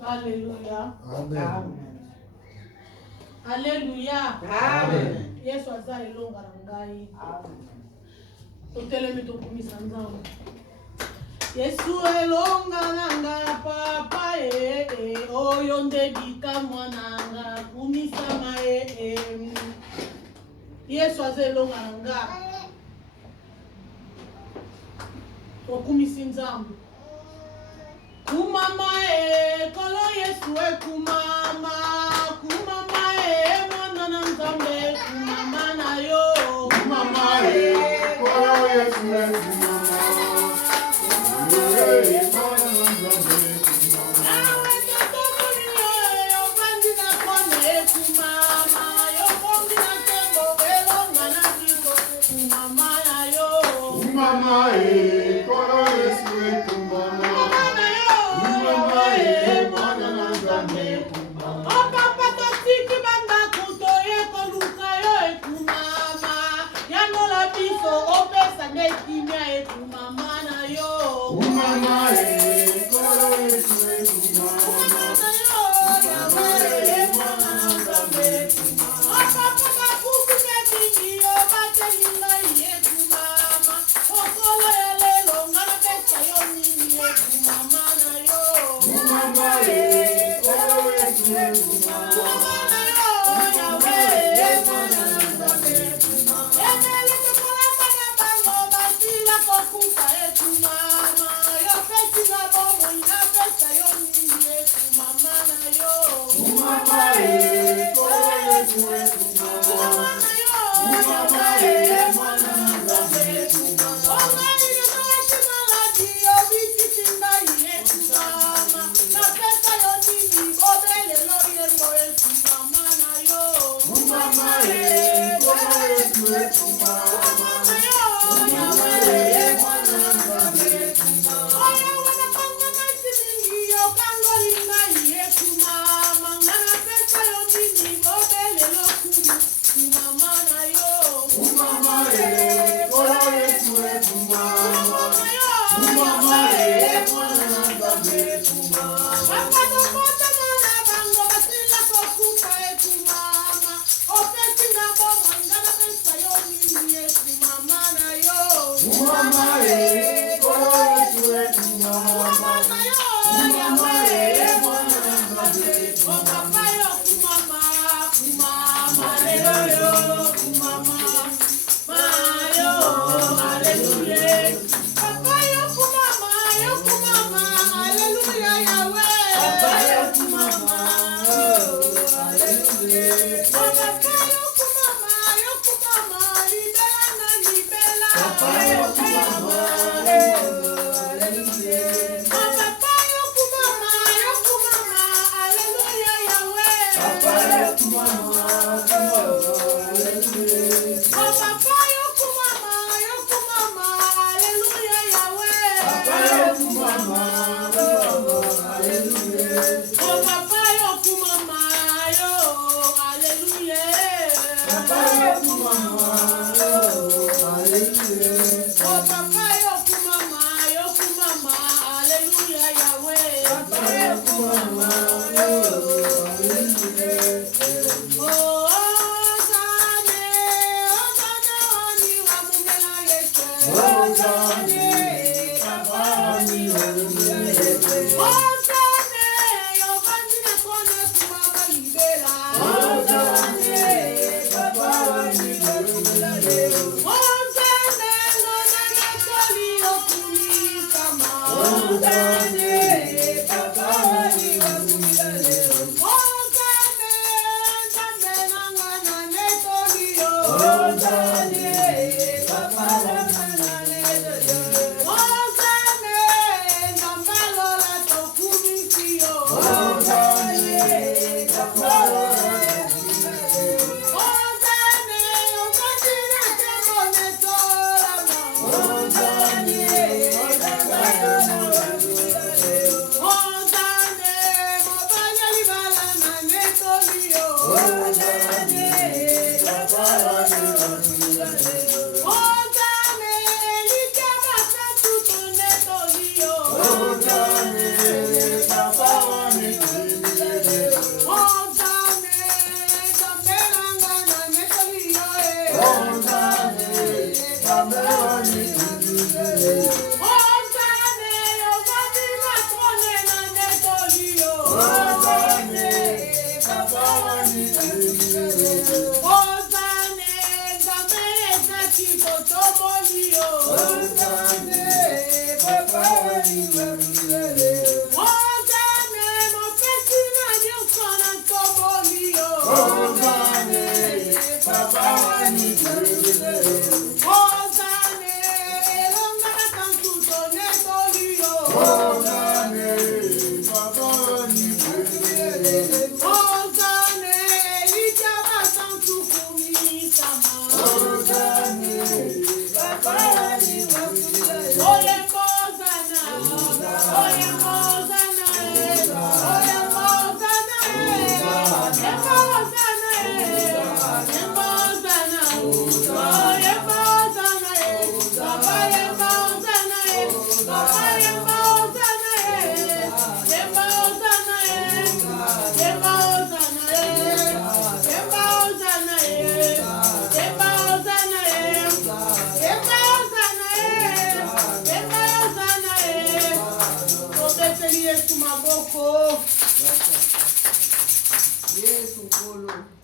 Alléluia. Amen. Alléluia. Amen. Yesu aza elonga na ngai. Totelemi tokumisa nzambe. Yesu elonga na ngai papa oyo nde bikamwa na ngai kumisama Yesu aza elonga na ngai. Tokumisi nzambe. Kumama kolo Yesu kumama kumama mwana na nzambe kumama na yo Kumama kolo Yesu kumama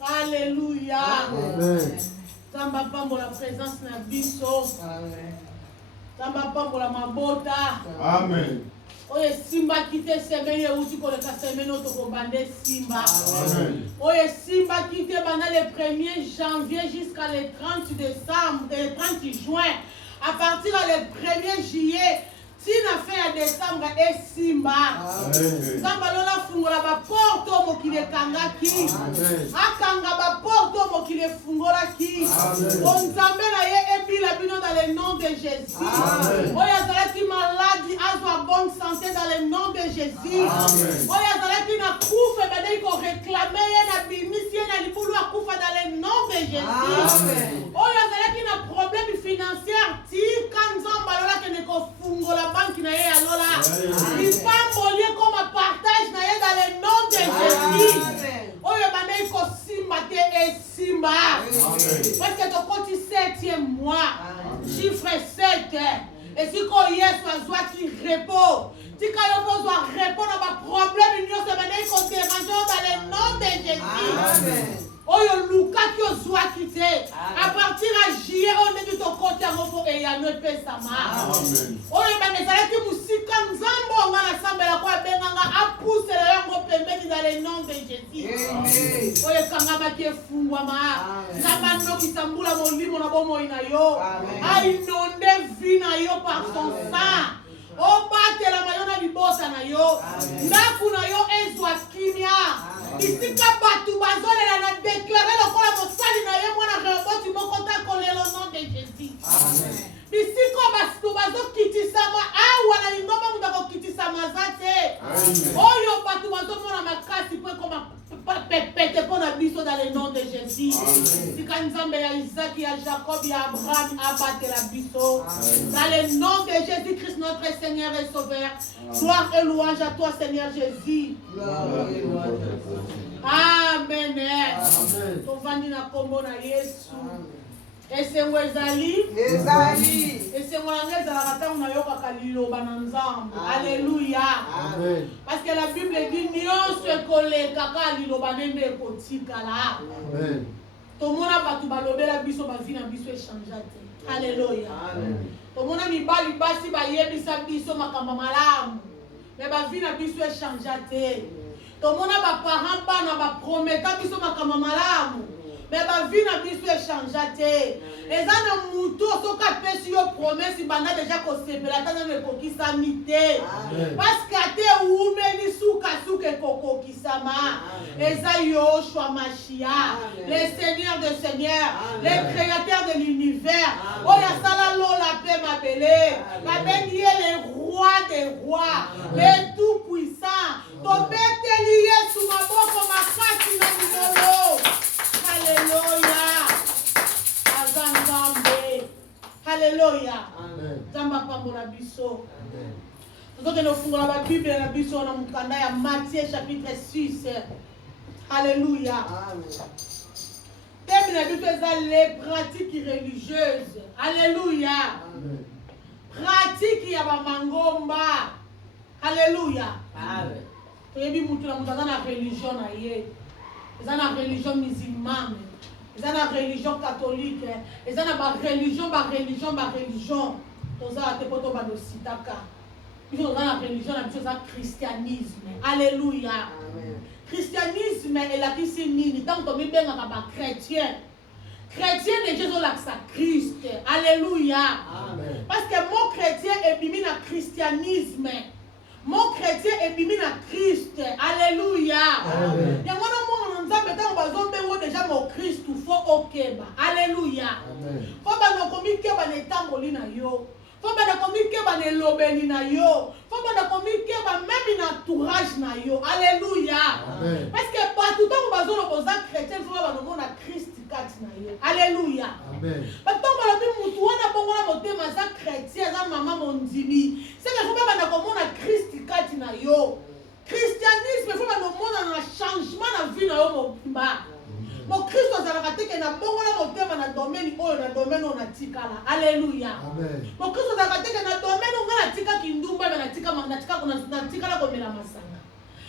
Alléluia. Tamba pambo la présence na biso. Tamba pambo la mabota. Amen. Oye simba kite semene uti koleka semene otokobande simba. Amen. Oye simba kite banda le 1er janvier jusqu'à le 30 décembre et le 30 juin. À partir du 1er juillet, si na fin ya décembre et simba. Samba lola fungola ba porto mokile kangaki. Akanga ba porto mokile fungola ki. Onzambe na ye ebila bino dans le nom de Jésus. Oya zalaki malade azwa bonne santé dans le nom de Jésus. Oya zalaki na kufa bade ko réclamer ye na bimisi na libulu akufa dans le nom de Jésus. Oya zalaki na problème financier ti kanzamba lola ke ne ko fungola banque na ye alola. Ipambolie comme partage na ye dans le nom de Jésus. Oyo bande ko simba te e simba. Parce que to koti 7e mois. Chiffre 7. Et si ko yesu azwa ki repos. Si ka yo pozwa repos na ba problème union se bande ko déranger dans le nom de Jésus. Oyo luka ki ozwa kite. À partir à juillet on est de ton côté à mon et ya no pesama. Oyo bande zala ki musika nzambo nga na sambela kwa benganga a pousser la yango pembeni dans le nom de Jésus. Oyo kanga ba ki fungwa ma. Nzamba no kisambula molimo na bomo ina yo. A inonde vie na yo par son sang. O bate la mayona libota na yo. Ndaku na yo ezwa kimia. Isika batu bazolela na déclarer lokola mosali na ye mwana reboti mokota kolelo nom de Jésus. Bisiko bastu bazo kitisama awa na lingoma mutako kitisama zate. Oyo batu bazo mona makasi pe koma pépé pour la biso dans le nom de Jésus. Si quand Nzambe ya Isaac, ya Jacob, ya Abraham abattre la biso. Dans le nom de Jésus-Christ notre Seigneur et Sauveur. Gloire et louange à toi Seigneur Jésus. Amen. Ton vandi na kombo na Yesu. Esengo ezali. Esengo na ezala kata na yoka kaliloba na Nzambe. Alléluia. Amen. Parce que la Bible dit nyonso ekoleka ka liloba nende ekotikala. Amen. Tomona batu balobela biso bavi na biso echange te. Alléluia. Amen. Tomona mibali basi bayebisa biso makambo malamu. Mais bavi na biso echange te. Tomona ba parents bana ba prometa biso makambo malamu. Mais ma vie n'a plus changé. Et ça ne mouton soka pesi yo promesse banda déjà ko sepela tana me kokisa mité. Parce que te umeli suka suke koko kisama. Et ça yo shwa machia. Le Seigneur des seigneurs, le créateur de l'univers. Oh ya sala lola pe ma belé. Ma béni le roi des rois, le tout puissant. Tobete lié sous ma boko makasi na minolo. Alléluia. Azangambe. Alléluia. Zamba pambola biso. Nous allons nous la Bible et la Bible sur Matthieu chapitre 6. Alléluia. Thème la Bible est les pratiques religieuses. Alléluia. Amen. Pratique ya bamangomba. Alléluia. Amen. Toyebi mutu na mutu aza na religion na ye. Eza na religion musulmane. Eza na religion catholique. Eza na ba religion. Toza te poto ba dositaka. Biso toza na religion na biso eza christianisme. Alléluia. Amen. Christianisme elakisi nini? Tant tomibengaka ba chrétien. Chrétien de Jésus laksa Christ. Alléluia. Amen. Parce que mon chrétien est bimi na christianisme. Mon chrétien est bimi na Christ. Alléluia. Amen. Yango na mon nzambe tango bazombengo déjà mon Christ faut okeba. Alléluia. Amen. Faut ba no komikeba na tamboli na yo. Faut ba na komikeba na lobeli na yo. Faut ba na komikeba même na entourage na yo. Alléluia. Amen. Parce que partout tango bazolo boza chrétien faut ba no mona Christ kati na yo. Alléluia. Amen. Bato balobi mutu wana bongo na motema aza chrétien aza mama mondimi seke fo bana komona Christ kati na yo. Christianisme fo bana komona na changement na vie na yo mobimba. Mo Christ azalaka teke na bongo na motema na domaine oyo na domaine oyo natikala. Alléluia. Amen. Mo Christ azalaka teke na domaine oyo nga natika kindumba natikala komela masanga.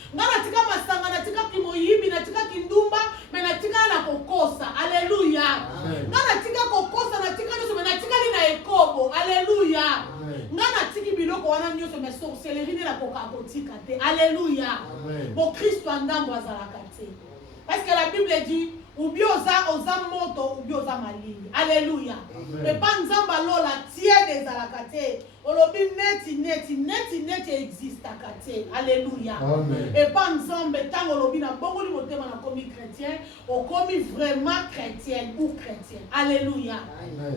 Nga natika masanga natika kimoyibi natika kindumba me natika na kokosa. Alléluia. Nga natika kokosa natika nyonso me natika li na ekobo. Alléluia. Nga natiki biloko wana nyonso me sorcellerie nde nakoka kotika te. Alléluia. Bo Kristo andambo azalaka te. Parce que la Bible dit ou bien oza moto ou bien oza malingi. Alléluia. Mais pas nzamba lola tie des alakate. Olobi neti existe akate. Alléluia. Et pas nzambe tango olobi na bongo li motema na komi chrétien, o komi vraiment chrétienne ou chrétien. Alléluia.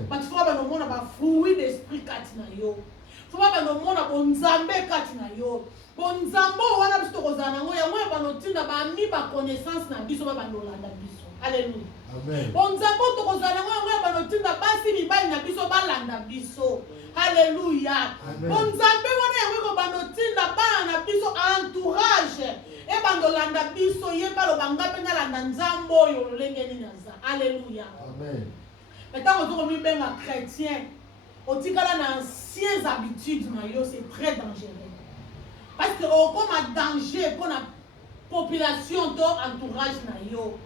Parce que ba no mona ba fruit d'esprit kati na yo. Faut ba no mona bo nzambe kati na yo. Bon nzambo wana biso kozana ngo yango ya banotinda ba mi ba connaissance na biso ba bandolanda biso. Alléluia. Amen. Bon nzambo to kozana ngo yango ya banotinda basi mibali na biso balanda biso. Alléluia. Bon nzambe wana yango ko banotinda bana na biso entourage e bandolanda biso ye balo bangape na landa nzambo yo lolenge ni naza. Alléluia. Amen. Maintenant on dit benga chrétien. Otikala na anciennes habitudes na yo c'est très dangereux. Parce que comme un danger pour la population to entourage na yo.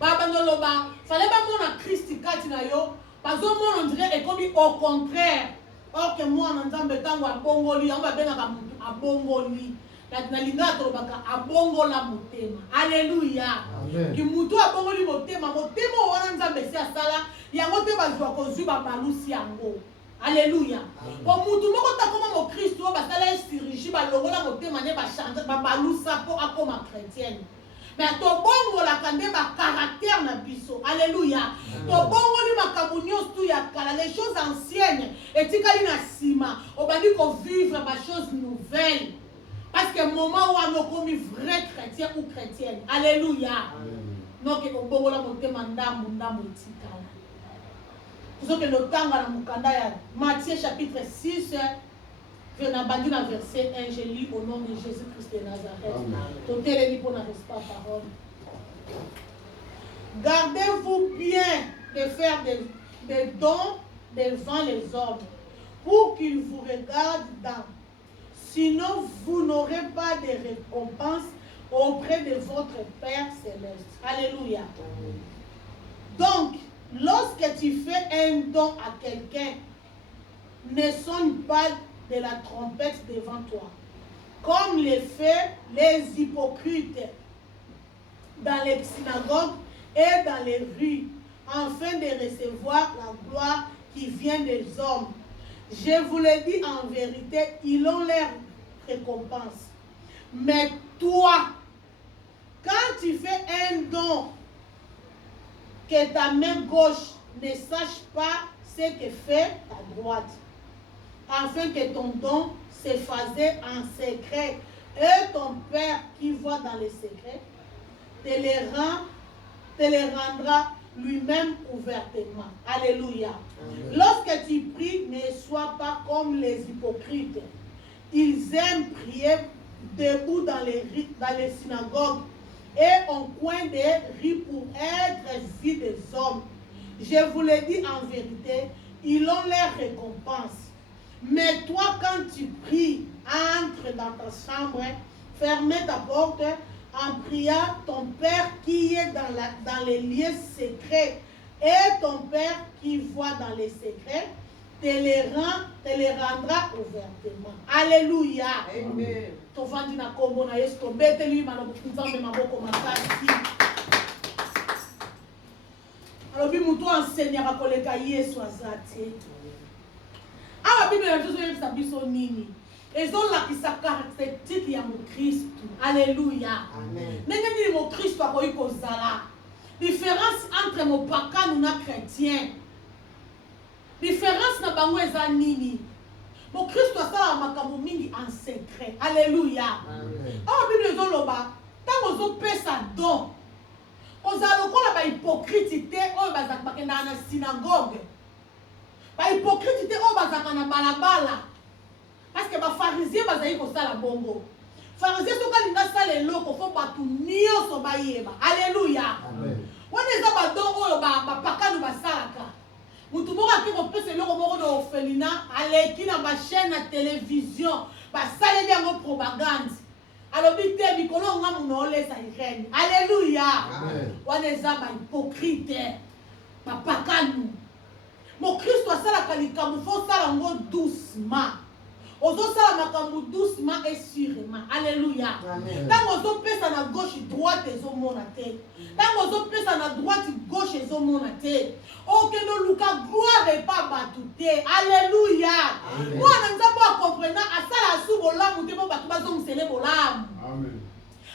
Baba no loba, fallait pas mon Christ kati na yo, parce que mon on dirait comme au contraire. Or que moi en nzambe tango abongoli, on va benga ka mutu abongoli. Na linga to baka abongola motema. Alléluia. Ki mutu abongoli motema wana nzambe si asala, yango te bazwa kozuba balusi yango. Alléluia. Pour mutu moko ta comme mon Christ o basala chirurgie ba longola motema ne ba changer ba balusa po akoma chrétienne. Mais to bongo la kande ba caractère na biso. Alléluia. To bongo li makambo nyonso ya kala les choses anciennes et tikali na sima o bandi ko vivre ba choses nouvelles. Parce que moment où on a commis vrai chrétien ou chrétienne. Alléluia. Donc o bongo la motema ndambu tikala. Nous avons le temps à la Mukanda, Matthieu chapitre 6, verset 1, je lis au nom de Jésus-Christ de Nazareth. Pour parole. Gardez-vous bien de faire des dons devant les hommes pour qu'ils vous regardent dans. Sinon, vous n'aurez pas de récompense auprès de votre Père céleste. Alléluia. Donc, lorsque tu fais un don à quelqu'un, ne sonne pas de la trompette devant toi, comme le font les hypocrites dans les synagogues et dans les rues, afin de recevoir la gloire qui vient des hommes. Je vous le dis en vérité, ils ont leur récompense. Mais toi, quand tu fais un don, que ta main gauche ne sache pas ce que fait ta droite, afin que ton don se fasse en secret, et ton Père qui voit dans les secrets te le rendra lui-même ouvertement. Alléluia. Amen. Lorsque tu pries, ne sois pas comme les hypocrites Ils aiment prier debout dans les synagogues et au coin des rues pour être vus des hommes. Je vous le dis en vérité, ils ont leur récompense. Mais toi, quand tu pries, entre dans ta chambre, ferme ta porte, en priant ton Père qui est dans les lieux secrets, et ton Père qui voit dans les secrets, te les rendra ouvertement. Alléluia. Amen. Tovandi na kombo na Yesu tobete lui nzambe maboko makasi. Alobi mutu enseignera koleka Yesu azate. Awa Bible na Jésus yebisa biso nini? Ezolakisa caractéristique ya Mokristo. Alléluia. Amen. Ndenge nini Mokristo akoki kozala? Différence entre mopakano na chrétien. Différence na bango eza nini? Mokristo asala makambo mingi en secret. Alléluia. Awa Bible ezoloba tango ozopesa don ozala lokola bahypocrite te oyo bazalaka bakendaka na synagogue, bahypocrite te oyo bazalaka na balabala, parce que bafarisien bazali kosala bongo. Farisien soki alingi asala eloko fo bato nyonso bayeba. Alléluia. Wana eza badon oyo bapakano basalaka. Mutu moko aki kopesa eloko moko na orphelinat aleki na bachaîne na télévision basaleli yango propagande. Alobi te mikolo nga muna olesa irene. Alléluia. Wana eza bahypocrite bapakano. Mokristo asalaka likambo fo osala yango doucement. Ozosala makambo doucement et sûrement. Alléluia. Tango ozopesa na gauche droite ezomona te. Tango ozopesa na droite gauche ezomona te. Okendo luka gloire et pas batu te. Alléluia. Mwana nzambo akomprena asala asu bolamu te po batu bazomusele bolamu. Amen.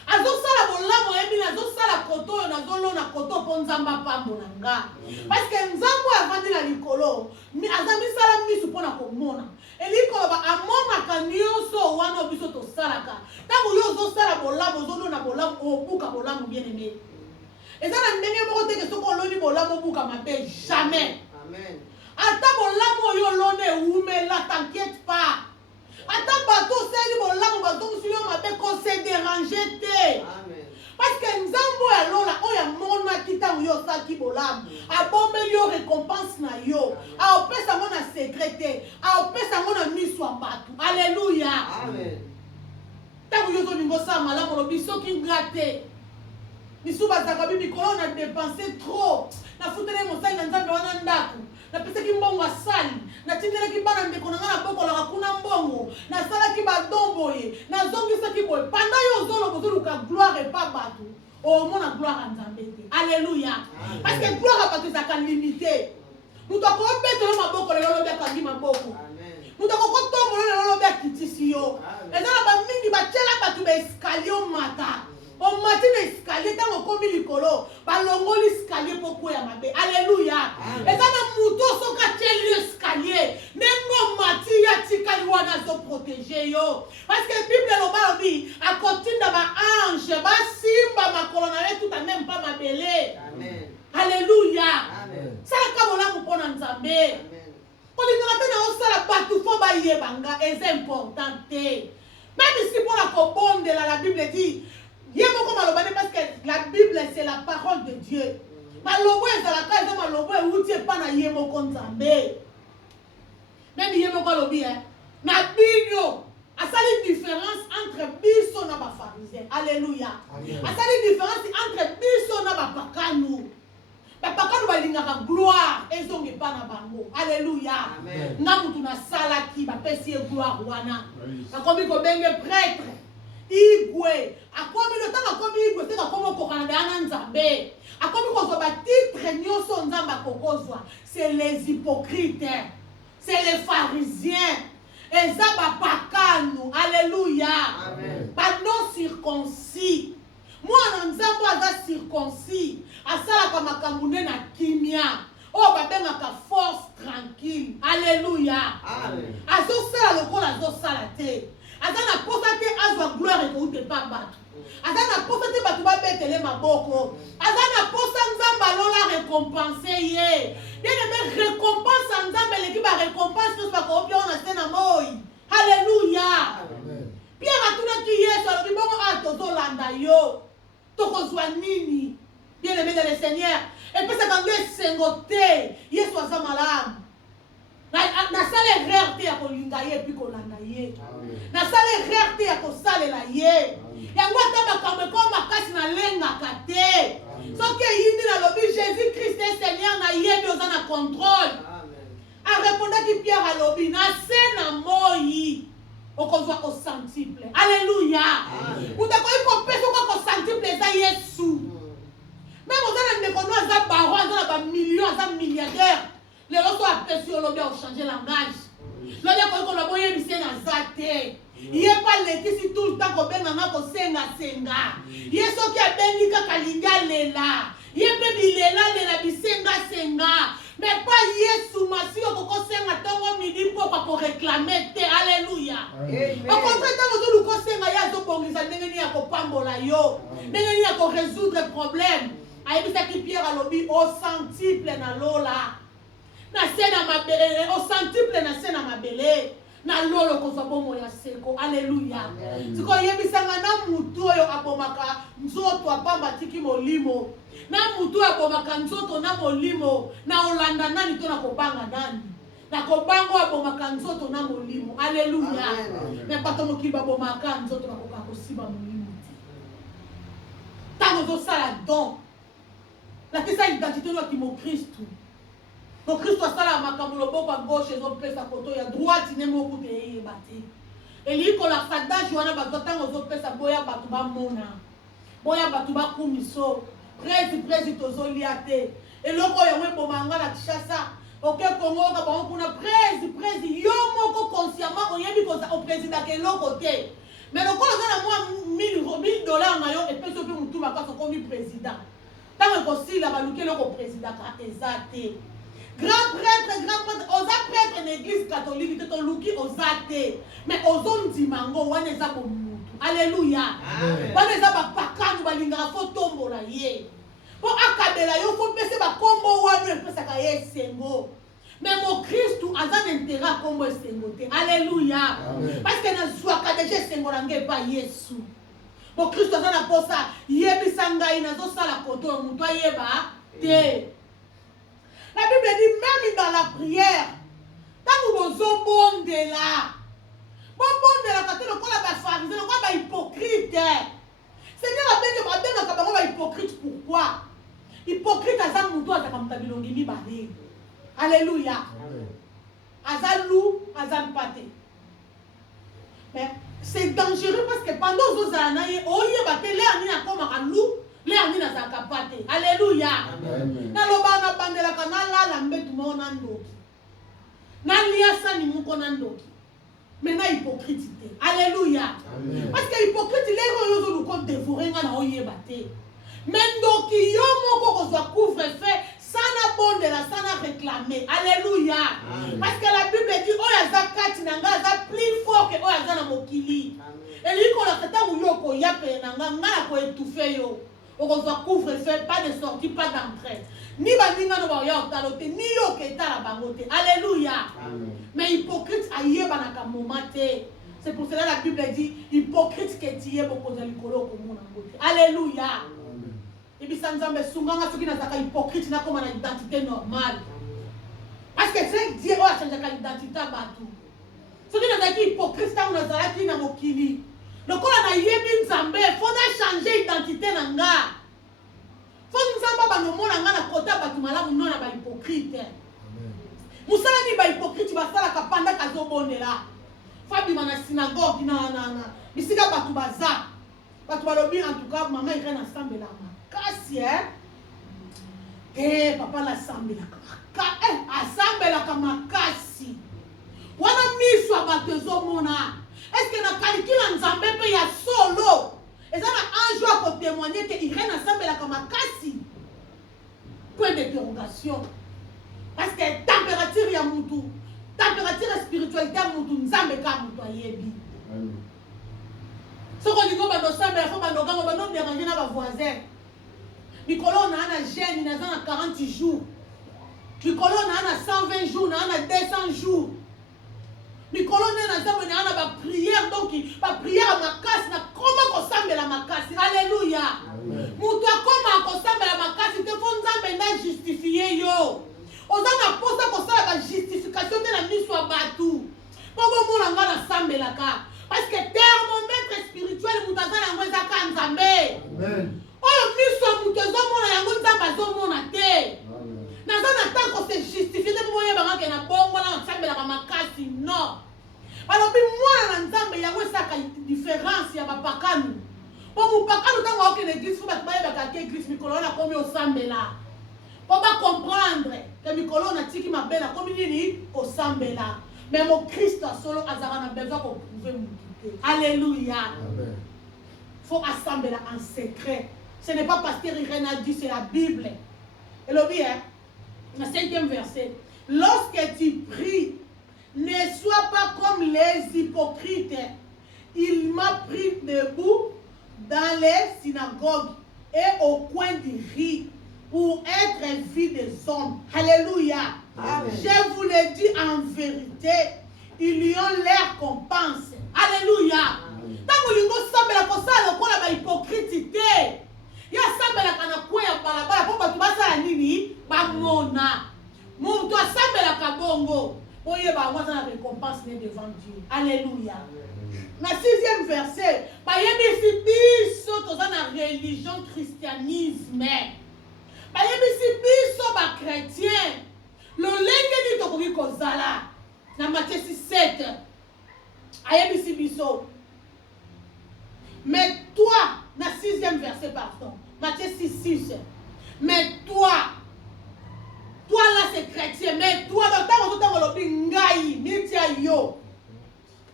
Azosala bolamu ebi nazosala koto oyo nazolona koto po nzambo apambola nga. Parce que nzambo avandi na likolo aza misala misu mpona komona. Elikolo ba amonaka nyonso wana biso tosalaka. Tango yo ozosala bolamu ozolona bolamu obuka bolamu bien aimé. Eza na ndenge moko te ke soko oloni bolamu obuka mabe jamais. Amen. Ata bolamu oyo olone eumela, t'inquiète pas. Ata bato osali bolamu bazongisi yo mabe ko se déranger te. Amen. Parce que nzambo ya lola oyo amonaki ntango yo osalaki bolamu abombeli yo récompense na yo aopesa ngo na secret te aopesa ngo na miso ya bato. Alléluia. Amen. Ntango yo ozolinga osala malamu olobi soki nga te misu bazalaka bi mikolo na dépense trop nafuteli mosali na nzambe wana ndako napesaki mbongo asali natindelaki bana ndeko na nga nabokolaka kuna mbongo nasalaki badon boye nazongisaki boye panda yo ozoloba ozoluka gloire epa bato omona gloire ya nzambe te. Alléluia. Parce que gloire ya bato ezalaka limité. Moto akobetela maboko lelo olobi akangi maboko. Moto akokotombola lelo olobi akitisi yo. Eza na bamingi batiela bato baescalier mata omati na escalier ntango okomi likolo balongoli escalier mpo kwea mabe. Alléluia. Eza na moto soki atieli yo escalier ndenge omati ya tikali wana azoprotege yo. Parce que Bible eloba lobi akotinda baange basimba makolo na ye tuta meme mpa mabele. Alléluia. Salaka bolamu mpona nzambe. Kolingaka te na osala bato fo bayebanga eza important te. Même si mpona kobondela la Bible dit Yemoko malobane parce que la Bible c'est la parole de Dieu. Malobo ezalaka eza malobo euti epa na yemoko nzambe. Même yemoko alobi na bino asali différence entre biso na bafarisien. Alléluia. Asali différence entre biso na bapakanu. Bapakanu balingaka gloire ezonga epa na bango. Alléluia. Nga mutu nasalaki bapesi ye gloire wana. Bakomi kobenge prêtre. Igwe akomi le temps akomi igwe te akomi okokana de ana nzambe akomi kozwa batitre nyonso nzambe akokozwa. C'est les hypocrites, c'est les pharisiens, eza bapakanu. Alléluia. Banon circoncis. Mwana nzambe aza circoncis asalaka makambo nde na kimia oyo babengaka force tranquille. Alléluia. Azosala lokola azosala te. Aza na posa te azwa gloire ekoute pa bato. Aza na posa te bato babetele maboko. Aza na posa nzambe alola récompense ye. Bien aimé récompense nzambe eleki ba récompense nyonso bakoopi oyo na se na moi. Alléluia. Amen. Pierre atunaki Yesu alobi bongo tozolanda yo. Tokozwa nini? Bien aimé dans le Seigneur. Epesaka ngo esengo te. Yesu aza malamu. Nasala erreur te ya kolinga ye epi kolanda ye. Nasala erreur te ya kosalela ye. Yango ata makambo ekoma makasi nalengaka te. Soki eyindi nalobi Jésus Christ est Seigneur nayebi oza na contrôle. Arépondaki Pierre alobi na se na moi okozwa kosantiple. Alléluia. Utakoki kopesa kwa kosantiple eza Yesu. Même oza na ndeko no aza baron aza na ba million aza milliardaire. Les autres apprécient l'objet au changer langage. L'objet qu'on a besoin de faire zate. Il n'y a pas l'été tout le temps qu'on a besoin de senga. Il y a ceux qui a besoin de kalinga lela. Il y a pas bilela lela bisenga senga. Mais pas Yesu masi au senga tango midi pour réclamer te. Alléluia. Au contraire tango nous senga ya zo bongisa ndenge ya kopambola yo. Ndenge ya ko résoudre problème. Ayebisa ki Pierre alobi au centuple na lola. Na sena mabele au centuple na sena mabele na lolo kozwa bomo ya seko. Alléluia. Siko yebisanga na mutu oyo abomaka nzoto apamba tiki molimo na mutu abomaka nzoto na molimo na olanda nani to na kobanga nani na kobango abomaka nzoto na molimo. Alléluia. Mais pato mokiba bomaka nzoto na koka kosiba molimo tango zo sala don la kesa identité no ki mo Christ. Donc Christ a sala makambo loboko à gauche ezo pesa koto ya droite ne mo kute yebate. Eli ko la sadage wana bazota ngozo pesa boya batu ba mona. Boya batu ba kumiso. Presi tozo liate. Eloko ya webo manga la Kinshasa. OK Congo ka ba kuna presi yo moko consciemment oyebi ko au président ke loko te. Mais le ko na moi $1000 na yo e peso pe mutu bakaso ko mi président. Tango ko sila baluke loko président ka ezate. Grand prêtre, osa prêtre en église catholique, te luki osate, mais ozon dimango, waneza bomutu. Alléluia. Waneza bakakanu balingara fo tombo la ye. Po akabela yo fo pese ba kombo wanu pesa ka ye sengo. Mais mon Christ azan intérêt kombo sengo te. Alléluia. Parce que na zwaka déjà sengo range pa Yesu. Mon Christ azan na posa yebisanga ina zo sala koto mutu ayeba te. La Bible dit même dans la prière, quand nous sommes bons de là, quand nous sommes pharisés, nous sommes hypocrites. Seigneur a bien hypocrite. Pourquoi? Hypocrite, azan muto azan tabilongimi bale. Alléluia. Azan lou, azan pate. Mais c'est dangereux parce que pendant que vous avez oye bate l'air ni na koma lou. L'air ni na zakapate. Alléluia. Na loba na bandela kanala la mbetu mo na ndoki. Na liasa ni muko na ndoki. Mais na hypocrite. Alléluia. Parce que hypocrite les yo zo ko dévorer na oyebate. Mais ndoki yo moko ko zo couvre-feu sana bondela sana réclamer. Alléluia. Parce que la Bible dit oya zakati nanga za plus fort que oya za na mokili. Et lui ko la tata uyo ko yape nanga ngala ko étouffer yo. On va couvre-feu, pas de sortie, pas d'entrée. Ni baninga no ba yo talote, ni yo keta la bangote. Alléluia. Mais hypocrite aye banaka momate. C'est pour cela que la Bible dit hypocrite que tiye boko za likolo ko mona ngote. Alléluia. Et puis ça nzambe sunganga soki na zaka hypocrite na koma na identité normale. Parce que c'est Dieu a changé ka identité batu. Soki na zaki hypocrite ta na zalaki na mokili. Le corps a yebi nzambe, faut changer identité nanga. Faut nzamba ba no mona nga na kota ba tumala muno na ba hypocrite. Musala ni ba hypocrite ba sala kapanda kazo bonela. Fabi mana synagogue na bisika batu baza. Batu balobi en tout cas maman ira na sambe la makasi papa la sambe la assemble la kamakasi. Wana miswa batezo mona. Est-ce que na calcul nzambe pe ya solo? Est-ce un jour pour témoigner que il règne ensemble la kamakasi? Point d'interrogation. Parce que température ya mutu, température spiritualité ya mutu nzambe ka mutu ayebi. Ce qu'on dit que ba do sambe faut ba no gango ba no déranger na ba voisin. Nicolas na ana jeune na za 40 jours. Nicolas na ana 120 jours, na ana 200 jours. mikolo nde na nzambe na ana baprière donc baprière ya makasi na koma kosambela makasi. Alléluia. Mutu akoma akosambela makasi te fo nzambe nda justifie yo. Oza na posa kosala bajustification te na miso ya batu po bomona nga nasambelaka parce que thermomètre spirituel mutu aza nango ezaka nzambe. Oyo miso ya mutu ezomona yango nzambe azomona te. Naza na ntan kose justifie te po boyebanga ke na bongo na nasambelaka makasi. Non, balobi mwana na nzambe yango esaka différence ya bapakanu. Po mopakanu ntango aokende église fo bato bayebaka te église mikolo wana komi osambela po bacomprendre ke mikolo natiki mabe nakomi nini osambela. Mais mon Christ solo azaka na besoin koprouve mutu te. Alléluia. Faut assembler en secret. Ce n'est pas pasteur Irène a dit, c'est la Bible. Et le bien, le 5e verset. Lorsque tu pries, ne sois pas comme les hypocrites. Il m'a pris debout dans les synagogues et au coin du riz pour être vu des hommes. Alléluia. Amen. Je vous le dis en vérité, ils lui ont l'air qu'on pense. Alléluia. Tant que lingo sambela kosala lokola ba hypocrite te. Ya sambela kana kwea balabala po batu basala nini? Bamona. Muntu asambela kabongo. Oye ba waza na récompense ne devant Dieu. Alléluia. Na 6e verset, ba yebisi biso toza na religion christianisme. Ba yebisi biso ba chrétien. Lolenge ni tokoki kozala. Na Matthieu 7. Ayebisi biso. Mais toi, na 6e verset, pardon, Matthieu 6. Mais toi là c'est chrétien, mais toi, dans ta lobi ngai, nitia yo.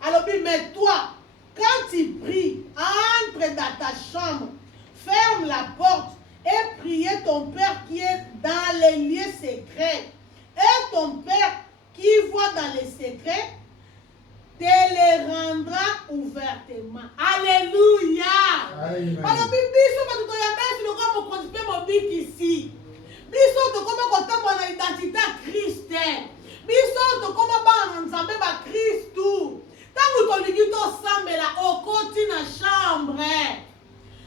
Alors, mais toi, quand tu pries, entre dans ta chambre, ferme la porte et prie ton Père qui est dans les lieux secrets. Et ton Père qui voit dans les secrets, te les rendra ouvertement. Alléluia. Alors, biso batuto ya besi le comme conduire mon bic ici. Biso to comme kotambo na identité Christ. Biso to comme ba nzambe ba Christu. Tangu to ligito sambela okoti na chambre.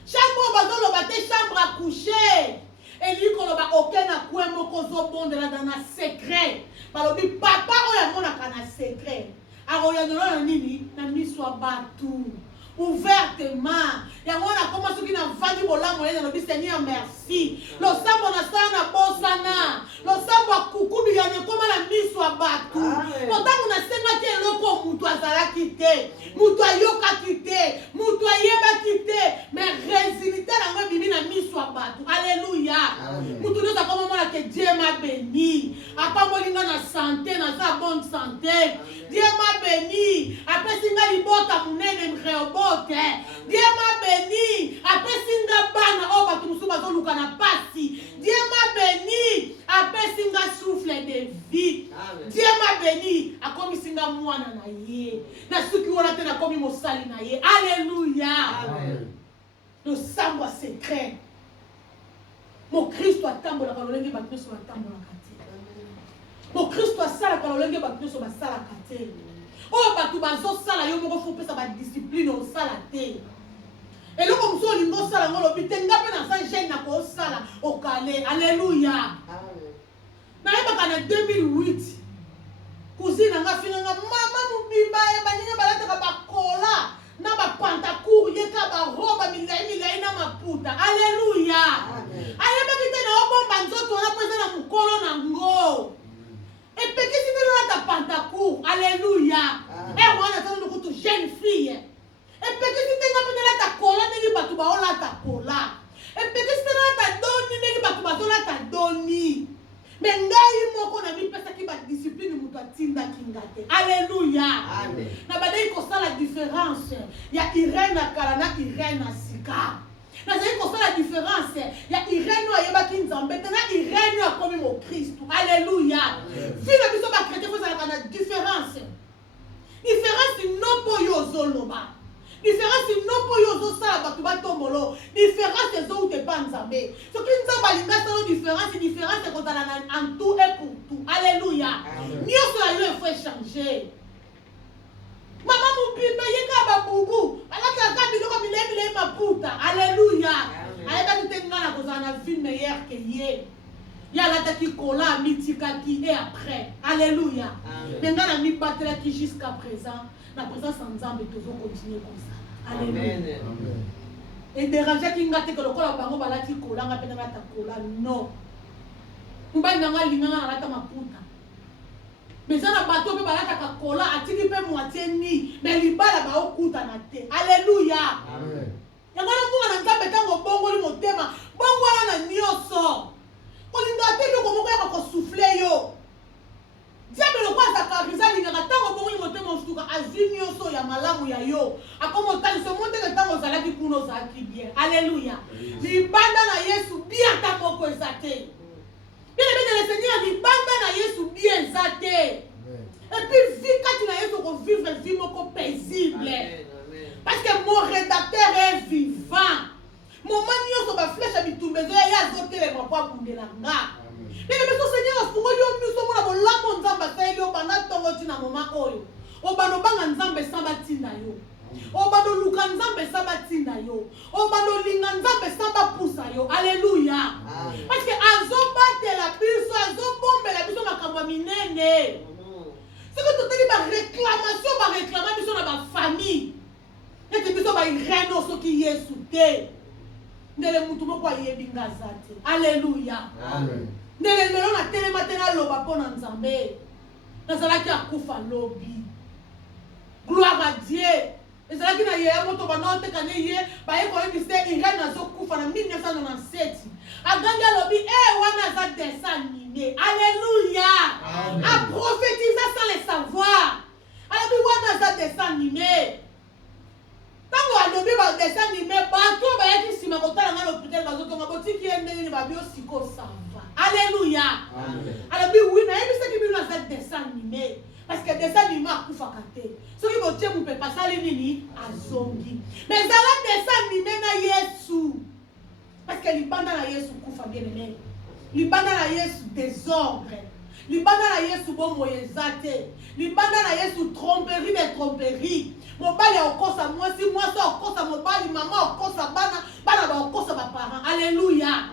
Chambre bazolo bate chambre à coucher. Et lui qu'on va aucun akoué moko zo bondela dans un secret. Balobi papa oya mona kana secret. Aroyandola na nini na miswa batu ouvertement. Yango na koma soki na vandi bolango na lobi Seigneur merci. Lo sambo na sana bosana. Lo sambo kukubi ya koma na miswa batu. Potangu na senga te loko mutu azalaki te. Mutu ayokaki te. Mutu ayebaki te. Mais résultat na ngo bimi na miswa batu. Alléluia. Mutu nyoza koma mona ke Dieu m'a béni. Apa molinga na santé na sa bonne santé. Dieu m'a béni. Après singa libota munene mreobote. Dieu m'a béni. Après singa bana oba tumusuba zoluka na pasi. Dieu m'a béni. Après singa souffle de vie. Dieu m'a béni. Akomi singa mwana na ye. Na suki wana te na komi mosali na ye. Alléluia. Le sambo secret. Mon Christ atambo la kalolenge bakristo atambo la kate. Mon Christ asala kalolenge bakristo basala kate. Oh batu bazo sala yo moko faut pesa ba discipline o sala te. Et le comme ça lingo sala ngolo bitenga pe na sa jeune na ko sala o kale. Alléluia. Na yeba kana 2008. Cousine nga fina nga mama mubimba e baninga balata ka bakola na ba pantacourt ye ka ba roba milai na maputa. Alléluia. Ayeba kite na obomba nzoto na pesa na mukolo na ngo. Et puis qu'est-ce que tu as pantacourt? Alléluia. Et moi on attend de jeune fille. Et puis qu'est-ce que tu as ta cola ni batu ba ola ta cola. Et puis qu'est-ce que tu as doni ni batu ba ola ta doni. Mais ngai moko na mi pesa ki ba discipline mutu atinda kingate. Alléluia. Amen. Na badai ko sala différence. Ya Irène akala na Irène asika. Na zai ko sala différence. Ya Irène ayeba ki nzambe na Irène akomi mo Christ. Alléluia. Fina biso ba chrétien faut sala kana différence. Différence non po yo zoloba. Différence non po yo zo sala batu ba tombolo. Différence zo te pa nzambe. So ki nzamba linga sala différence ko sala en tout et pour tout. Alléluia. Mieux cela yo faut changer. Mama mupimba yeka babubu. Alaka ka biloko milebile maputa. Alléluia. Ayeba kitenga na kozana vie meilleure que hier. Yala qui kola mitika qui est après. Alléluia. Benga na mi batela qui jusqu'à présent. La présence ensemble toujours continuer comme ça. Alléluia. Et déranger qui ngate que le kola bango balati kola nga pena ta kola non. Mba nanga linganga na ta maputa. Mais ça na bateau pe balata ka kola atiki pe moitié ni mais libala ba okuta na te. Alléluia. Amen. Yangana munga na ngambe tango bongo li motema. Bongo na nyoso. Olinga te loko moko ya ko souffler yo. Diable le kwa zakariza linga tango bongo li motema ostuka azimio so ya malamu ya yo. Akomo tali so monte ke tango zalaki kuno zaki bien. Alléluia. Libanda na Yesu bien ta moko ezate. Bien le Seigneur libanda na Yesu bien ezate. Et puis vie quand na Yesu ko vivre vie moko paisible. Parce que mon rédacteur est vivant. Mon manio so ba flèche à bitumbezo ya zote le mwa bundela nga. Bébé so Seigneur pour yo miso mona bolamo nzamba sa yo bana tongo tina moma oyo. Obano banga nzambe sabati na yo. Obano luka nzambe sabati na yo. Obano linga nzambe saba pusa yo. Alléluia. Parce que azo batela biso azo bombela biso makambo minene. C'est que tout est réclamation ba réclamer biso na ba famille. Et biso ba ireno so ki Yesu te. Ndele mutu moko ayebi ngazate. Alléluia. Amen. Ndele lelo na telema tena loba pona nzambe. Nazalaki akufa lobi. Gloire à Dieu. Ezalaki na yeya moto banote kane ye ba yeko yebise irene nazo kufa na 1997. Aganga lobi wana za dessin animé. Alléluia. A prophétiser sans le savoir. Alobi wana za dessin animé. Tango alobi ba dessin animé bato ba yaki sima kotala ngalo l'hôpital bazotonga botiki endeni ba bio siko sava. Alléluia. Alobi oui na yebisa ki bino za dessin animé parce que dessin animé akufa kate. Soki botie mu pe pasali nini azongi. Mais zala dessin animé na Yesu. Parce que libanda na Yesu kufa bien aimé. Libanda na Yesu désordre. Libanda na Yesu bomo ezate. Libanda na Yesu tromperie de tromperie. Mobali okosa mwasi mwasi okosa mobali mama okosa bana ba okosa ba parents. Alléluia.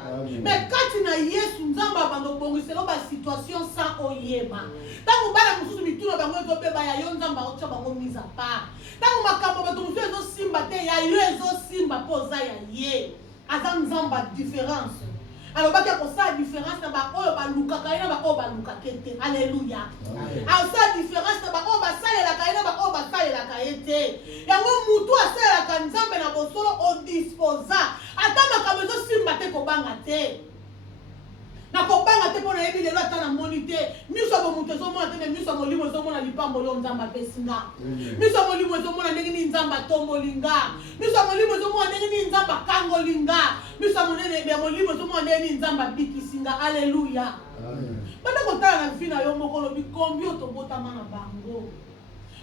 Mais quand na Yesu nzamba bando bongiselo ba situation sans oyeba. Tango bana mususu bituno bango to pe ba ya yo nzamba ocha bango mise à part. Tango makambo ba to ezo simba te ya yo ezo simba poza ya ye. Azan nzamba différence. Alors ba ko sa différence na ba oyo ba luka kaina ba oyo ba luka kete. Alléluia. Alors sa différence na ba oyo ba salela kaina ba oyo ba salela kaete. Yango mutu asela ka nzambe na bosolo o disposa. Ata makambo zo simba te ko banga te. Na ko banga te pona yebi lelo ata na monite. Miso bo mutu zo mona te me miso molimo zo mona lipambo lo nzamba pesinga. Miso molimo zo mona ndenge ni nzamba tombolinga. Miso molimo zo mona ndenge ni nzamba kangolinga. Miso monene be molimo zo mona ndenge ni nzamba bikisinga. Alléluia. Amen. Bana ko tala na fina yo moko lo bikombi otobotama na bango.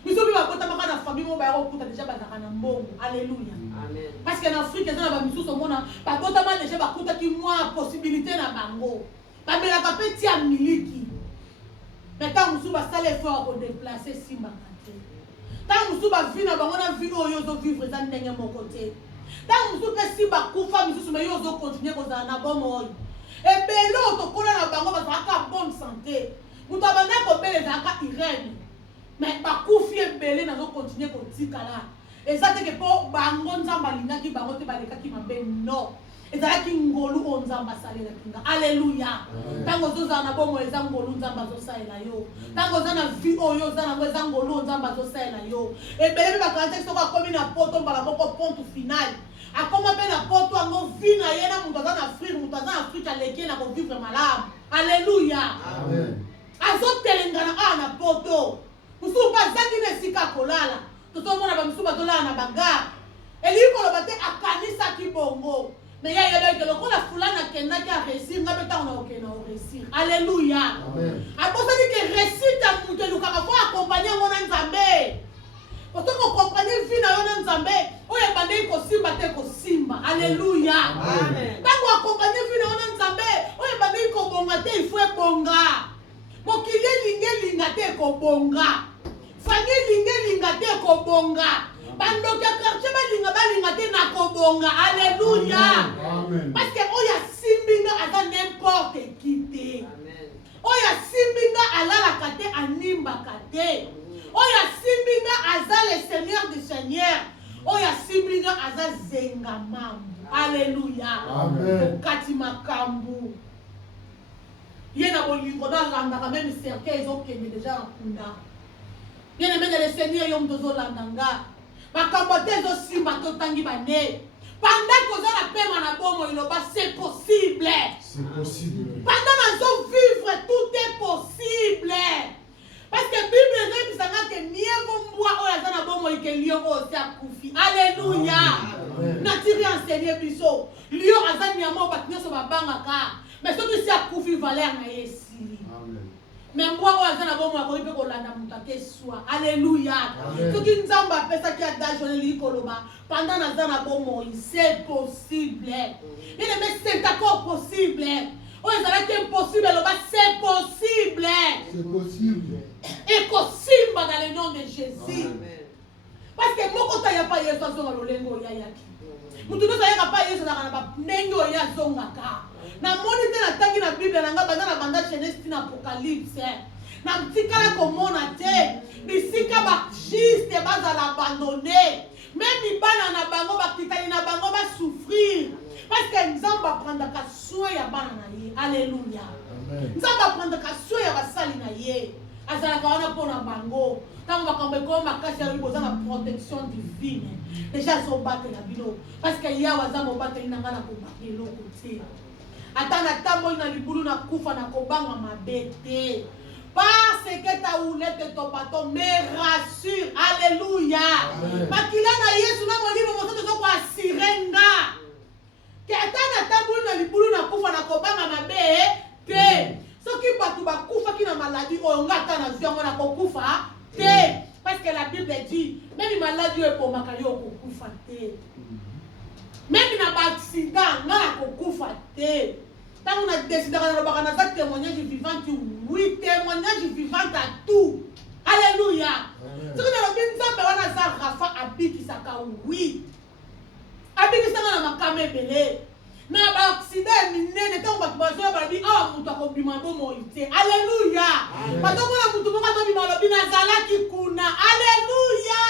Miso bi bakotama na famille mo ba yo kuta déjà bazaka na mbongo. Alléluia. Amen. Parce que en Afrique za ba misuso mona bakotama déjà bakuta ki moi possibilité na bango. Bamela kapeti ya miliki. Mais tant musu ba sala effort pour déplacer simba kate. Tant musu ba vina bango na vie oyo zo vivre za ndenge moko te. Tant musu pe simba kufa misusu me yo zo continuer ko za na bomo oyo. Et belo to kola na bango ba ka bonne santé. Mutu abana ko bele za ka irene. Mais ba kufi bele na zo continuer ko tikala. Et ça te que po bango nzamba linaki bango te baleka ki mabe no. Ezalaki ngolu o nzamba salela kinga. Alléluia. Tango zoza na bomo eza ngolu nzamba zo salela yo. Tango zana vi oyo zana ngweza ngolu nzamba zo salela yo. E belebe ba kante soko akomi na poto mbala moko ponto final. Akoma pe na poto ango vina yena mutu azana Afrique, mutu azana Afrique aleki na ko vivre malamu. Alléluia. Amen. Azotelengana na poto. Musu pa zangi ne sika kolala. Toto mona ba musu ba dolala na baga. Eliko lo bate akanisa ki bongo. Mais il y a des gens qui ont fulana kenda qui a réussi, n'a pas on a réussi. Alléluia. Amen. Après ça dit que réussite à mutu luka faut accompagner mon nzambe. Pourtant qu'on comprenne vie na yon nzambe, o ya bandé ko simba te ko simba. Alléluia. Amen. Quand on accompagner vie na yon nzambe, o ya bandé ko bonga te il faut bonga. Mokile linge linga te ko bonga. Famille linge linga balinga te kobonga. Bandoka quartier balinga te na kobonga. Alléluia. Parce que oya simbinga aza n'importe qui te. Oya simbinga alala kate animba kate. Oya simbinga aza le Seigneur des Seigneurs. Oya simbinga aza zenga mambo. Alléluia. Amen. Kati makambu. Yena bolingo na landa quand même cercueil ezokende déjà en kunda. Bien aimé le Seigneur yom dozo landanga. Makambo te ezosimba totangi bane. Pendant que vous avez paix na bomo iloba c'est possible. C'est possible. Pendant que nous vivre tout est possible. Parce que la Bible dit que mieux vaut moi ou la zana bomo que lion o sia kufi. Alléluia. Natiri enseigner biso. Lion azani ya mo batnyo so babanga ka. Mais ce qui sia kufi valeur na yesi. Amen. Mais moi ou la zana bomo ko ipe ko landa mutake swa. Alléluia. Ce qui nzamba pesa ki adajone li koloba. Pendant la zana bomo c'est possible. Mais c'est encore possible. Oh, c'est impossible, c'est possible. C'est possible. Et possible dans le nom de Jésus. Amen. Parce que moi, quand il n'y a pas de Jésus, il y a yaki. Mutu no sayaka pa Yesu na kana ba nengo ya zongaka. Na monite na tangi na Bible na ngaba na banda Genèse na Apocalypse. Na mtikala komona te. Bisika ba juste bazala abandonné. Même ibana na bango ba kitani na bango ba souffrir. Parce que Nzamba prendaka soin ya bana na ye. Alléluia. Amen. Nzamba prendaka soin ya basali na ye. Azalaka wana pona bango. Tant bakambe ko makasi ya liboza na protection divine. Déjà so battre la bino parce que ya wazamo battre na ngana ko battre loko te. Atana tambo na libulu na kufa na kobanga mabete. Parce que ta oulette to pato me rassure. Alléluia. Makila na Yesu na molimo mosoto zo kwa sirenga. Que atana tambo na libulu na kufa na kobanga mabete. Soki batu bakufa ki na maladie o ngata na ziongo na kokufa te. Parce que la Bible dit, même une maladie est pour makayo kokufa te. Même une accident na kokufa te. Tant on a décidé de faire un témoignage vivant, oui, témoignage vivant à tout. Alléluia. Ce que nous avons dit, nous avons Rafa Abiki Saka, oui. Abiki Saka na makame belé. Na ba accident minene tant ba bazo ba di ah mutu akobima bomo ite. Alléluia. Bato mona mutu mo bato bima lobi na zalaki kuna. Alléluia.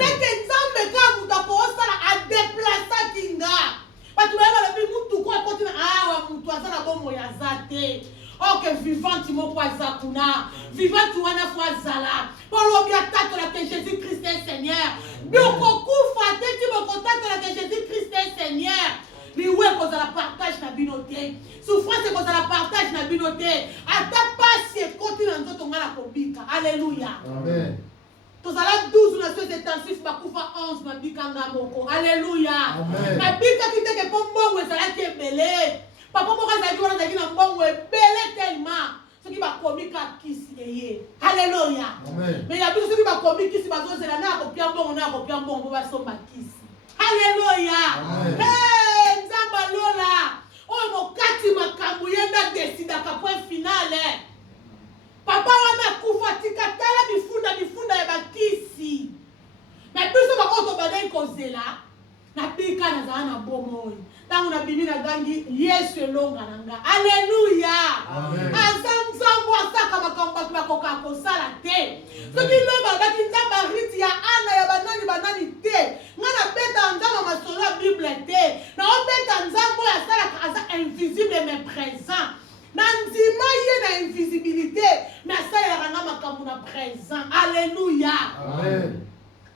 C'est que Nzambe ka mutu akosala a déplacer kinga. Bato ba lobi mutu ko akoti na ah mutu azala bomo ya zate. Oh que vivante mo kwa zakuna. Vivante wana fwa zala. Pour lobi atako la que Jésus Christ est Seigneur. Boko kufa te ti boko atako la que Jésus Christ est Seigneur. Mais où est-ce qu'on a partage na binoté? Souffrance qu'on a partage na binoté. Ata passe continue dans ton ngala kobika. Alléluia. Amen. Tozala 12 na sote intensif bakufa 11 na bikanga moko. Alléluia. Amen. Na bika kiteke pombongo ezala ke belé. Papa moko ezali wana zaki na mbongo ebele tellement. Soki bakomika kisi eye. Alléluia. Amen. Mais ya biso soki bakomi kisi bazozela na kopia mbongo ba somba kisi. Alléluia. Amen. Hey, Nzamba lola. Oh mokati makambu yenda décida ka point final. Papa wana kufa tika tala bifunda ya bakisi. Mais biso bakoto badai kozela. Na bika na za na bomoyi. Tangu na bimi na gangi Yesu elonga nanga. Alléluia. Amen. Nzambo asaka makambo bakoka kosala te. Soki loba baki Nzamba riti ya ana ya banani te. Ngana beta Nzamba masolo Bible te. Na obeta Nzambo ya sala asa invisible mais présent. Na nzima ye na invisibilité mais sala ya ranga makambo na présent. Alléluia. Amen.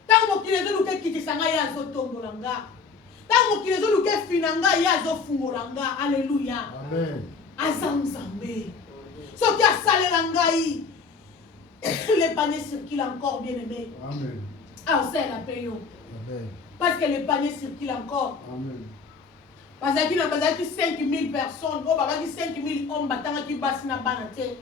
Tango kilezo luke kitisanga ya zotombola nga. Tango kilezo luke finanga ya zofungola nga. Alléluia. Amen. Azamzambe. Soki asalela ngai. Les paniers circulent encore, bien aimé. Amen. Ah, c'est la paix. Amen. Parce que les paniers circulent encore. Amen. Parce qu'il y a 5000 personnes. Oh, bah, 5000 hommes battant qui passent na banate.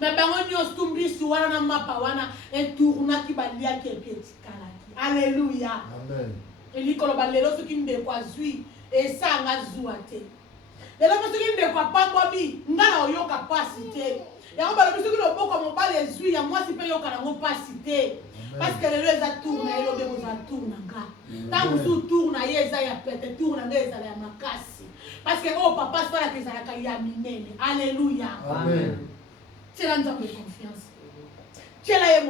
Mais ben on y a stumbi suwana na mapawana et tourna qui balia qui est petit kalaki. Alléluia. Amen. Et l'icolo balelo ce qui ne quoi zui et ça nga zuate. Et là parce qu'il ne quoi pas bobi ngana oyo capacité. Et on va le plus que le beau comme on parle zui ya moi si peut yo kana ngo capacité. Parce que le lieu a tourné, et l'obé vous a tourné. Tant que vous tournez, il y a peut-être tourné, il y a ma casse. Parce que, oh, papa, c'est là que ça a été. Alléluia. Amen. C'est là que nous avons confiance.